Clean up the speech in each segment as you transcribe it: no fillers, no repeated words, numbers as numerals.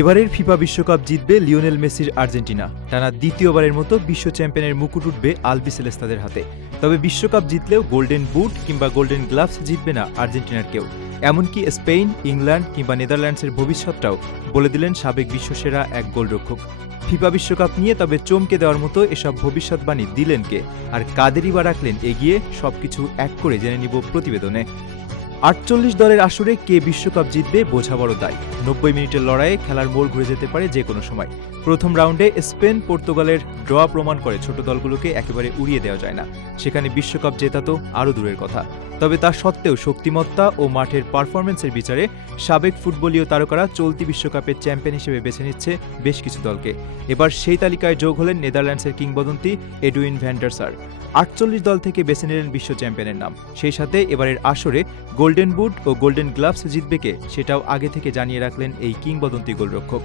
এবারের ফিফা বিশ্বকাপ জিতবে লিওনেল মেসির আর্জেন্টিনা। টানা দ্বিতীয়বারের মতো বিশ্ব চ্যাম্পিয়নের মুকুট উঠবে আলবিসেলেস্তাদের হাতে। তবে বিশ্বকাপ জিতলেও গোল্ডেন বুট কিংবা গোল্ডেন গ্লাভস জিতবে না আর্জেন্টিনার কেউ। এমনকি স্পেন, ইংল্যান্ড কিংবা নেদারল্যান্ডসের ভবিষ্যৎটাও বলে দিলেন সাবেক বিশ্বসেরা এক গোলরক্ষক। ফিফা বিশ্বকাপ নিয়ে তবে চমকে দেওয়ার মতো এসব ভবিষ্যৎবাণী দিলেন কে, আর কাদেরই বা রাখলেন এগিয়ে, সবকিছু এক করে জেনে নিব প্রতিবেদনে। ৪৮ দলের আসরে কে বিশ্বকাপ জিতবে বোঝা বড় দায়। ৯০ মিনিটের লড়াইয়ে খেলার মোড় ঘুরে যেতে পারে যে কোনো সময়। প্রথম রাউন্ডে স্পেন পর্তুগালের ড্র প্রমাণ করে ছোট দলগুলোকে একেবারে উড়িয়ে দেওয়া যায় না। সেখানে বিশ্বকাপ জেতা তো আরও দূরের কথা। তবে তা সত্ত্বেও শক্তিমত্তা ও মাঠের পারফরম্যান্সের বিচারে সাবেক ফুটবলীয় তারকারা চলতি বিশ্বকাপের চ্যাম্পিয়ন হিসেবে বেছে নিচ্ছে বেশ কিছু দলকে। এবার সেই তালিকায় যোগ হলেন নেদারল্যান্ডসের কিংবদন্তি এডুইন ভ্যান ডার সার। ৪৮ দল থেকে বেছে নিলেন বিশ্ব চ্যাম্পিয়নের নাম। সেই সাথে এবারের আসরে গোল্ডেন বুট ও গোল্ডেন গ্লাভস জিতবে কে, সেটাও আগে থেকে জানিয়ে রাখলেন এই কিংবদন্তি গোলরক্ষক।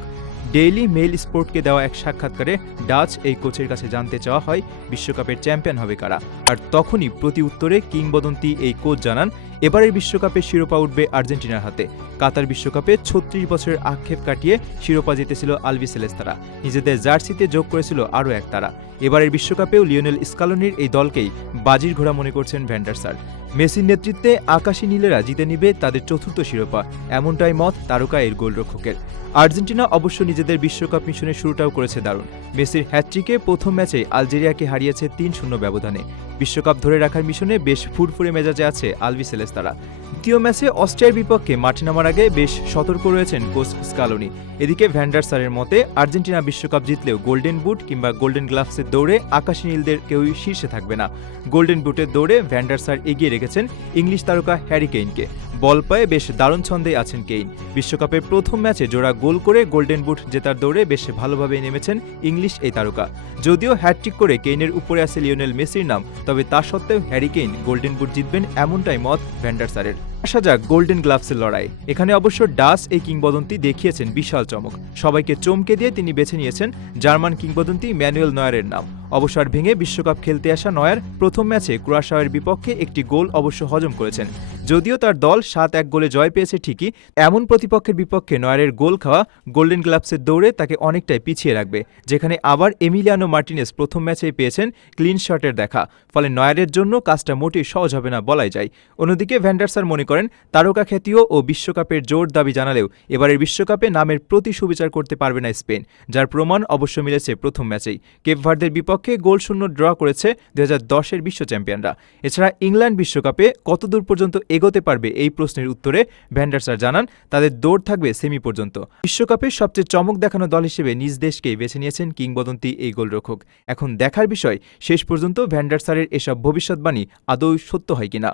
ডেইলি মেইল স্পোর্টকে দেওয়া এক সাক্ষাৎকারে ডাচ এই কোচের কাছে জানতে চাওয়া হয় বিশ্বকাপের চ্যাম্পিয়ন হবে কারা, আর তখনই প্রতি উত্তরে কিংবদন্তি এই কোচ জানান এবারের বিশ্বকাপে শিরোপা উঠবে আর্জেন্টিনার হাতে। কাতার বিশ্বকাপে ৩৬ বছরের আক্ষেপ কাটিয়ে শিরোপা জিতেছিল আলবিসেলেস্তারা। নিজেদের জার্সিতে যোগ করেছিল আরও এক তারা। এবারের বিশ্বকাপেও লিওনেল স্কালোনির এই দলকেই বাজির ঘোড়া মনে করছেন ভ্যান ডার সার। মেসির নেতৃত্বে আকাশী নীলেরা জিতে নিবে তাদের চতুর্থ শিরোপা, এমনটাই মত তারকা এর গোলরক্ষকের। আর্জেন্টিনা অবশ্য নিজেদের বিশ্বকাপ মিশনের শুরুটাও করেছে দারুণ। মেসির হ্যাটট্রিকে প্রথম ম্যাচে আলজেরিয়াকে হারিয়েছে ৩-০ ব্যবধানে। বিশ্বকাপ ধরে রাখার মিশনে বেশ ফুরফুরে মেজাজে আছে আলবিসেলেস্তারা। দ্বিতীয় ম্যাচে অস্ট্রিয়ার বিপক্ষে মাঠে নামার আগে বেশ সতর্ক রয়েছেন কোচ স্কালোনি। এদিকে ভ্যান ডার সারের মতে আর্জেন্টিনা বিশ্বকাপ জিতলেও গোল্ডেন বুট কিংবা গোল্ডেন গ্লাভসের দৌড়ে আকাশী নীলদের কেউই শীর্ষে থাকবে না। গোল্ডেন বুটের দৌড়ে ভ্যান ডার সার এগিয়ে রেখেছেন ইংলিশ তারকা হ্যারি কেইনকে। বল পায়ে বেশ দারুণ ছন্দে আছেন কেইন। বিশ্বকাপের প্রথম ম্যাচে জোড়া গোল করে গোল্ডেন বুট জেতার দৌড়ে বেশ ভালোভাবে নেমেছেন ইংলিশ এই তারকা। যদিও হ্যাটট্রিক করে কেইনের উপরে আছে লিওনেল মেসির নাম, তবে তা সত্ত্বেও হ্যারি কেইন গোল্ডেন বুট জিতবেন এমনটাই মত ভ্যান ডার সারের। আসা যাক গোল্ডেন গ্লাভসের লড়াই। এখানে অবশ্য ডাচ এই কিংবদন্তি দেখিয়েছেন বিশাল চমক। সবাইকে চমকে দিয়ে তিনি বেছে নিয়েছেন জার্মান কিংবদন্তি ম্যানুয়েল নয়ারের নাম। অবসর ভেঙে বিশ্বকাপ খেলতে আসা নয়ার প্রথম ম্যাচে ক্রোয়েশিয়ার বিপক্ষে একটি গোল অবশ্য হজম করেছেন। যদিও তার দল ৭-১ গোলে জয় পেয়েছে ঠিকই, এমন প্রতিপক্ষের বিপক্ষে নয়ারের গোল খাওয়া গোল্ডেন গ্লাভসের দৌড়ে তাকে অনেকটাই পিছিয়ে রাখবে। যেখানে আবার এমিলিয়ানো মার্টিনেজ প্রথম ম্যাচেই পেয়েছেন ক্লিন শটের দেখা, ফলে নয়ারের জন্য কাজটা মোটেই সহজ হবে না বলাই যায়। অন্যদিকে ভ্যান ডার সার মনে করেন তারকা খ্যাতিও ও বিশ্বকাপের জোর দাবি জানালেও এবারের বিশ্বকাপে নামের প্রতি সুবিচার করতে পারবে না স্পেন, যার প্রমাণ অবশ্য মিলেছে প্রথম ম্যাচেই। কেপ ভার্দের বিপক্ষে গোলশূন্য ড্র করেছে ২০১০-এর বিশ্ব চ্যাম্পিয়নরা। এছাড়া ইংল্যান্ড বিশ্বকাপে কতদূর পর্যন্ত এগোতে পারবে এই প্রশ্নের উত্তরে ভ্যান ডার সার জানান তাদের দৌড় থাকবে সেমি পর্যন্ত। বিশ্বকাপে সবচেয়ে চমক দেখানো দল হিসেবে নিজ দেশকেই বেছে নিয়েছেন কিংবদন্তি এই গোলরক্ষক। এখন দেখার বিষয় শেষ পর্যন্ত ভ্যান ডার সারের এসব ভবিষ্যৎবাণী আদৌ সত্য হয় কিনা।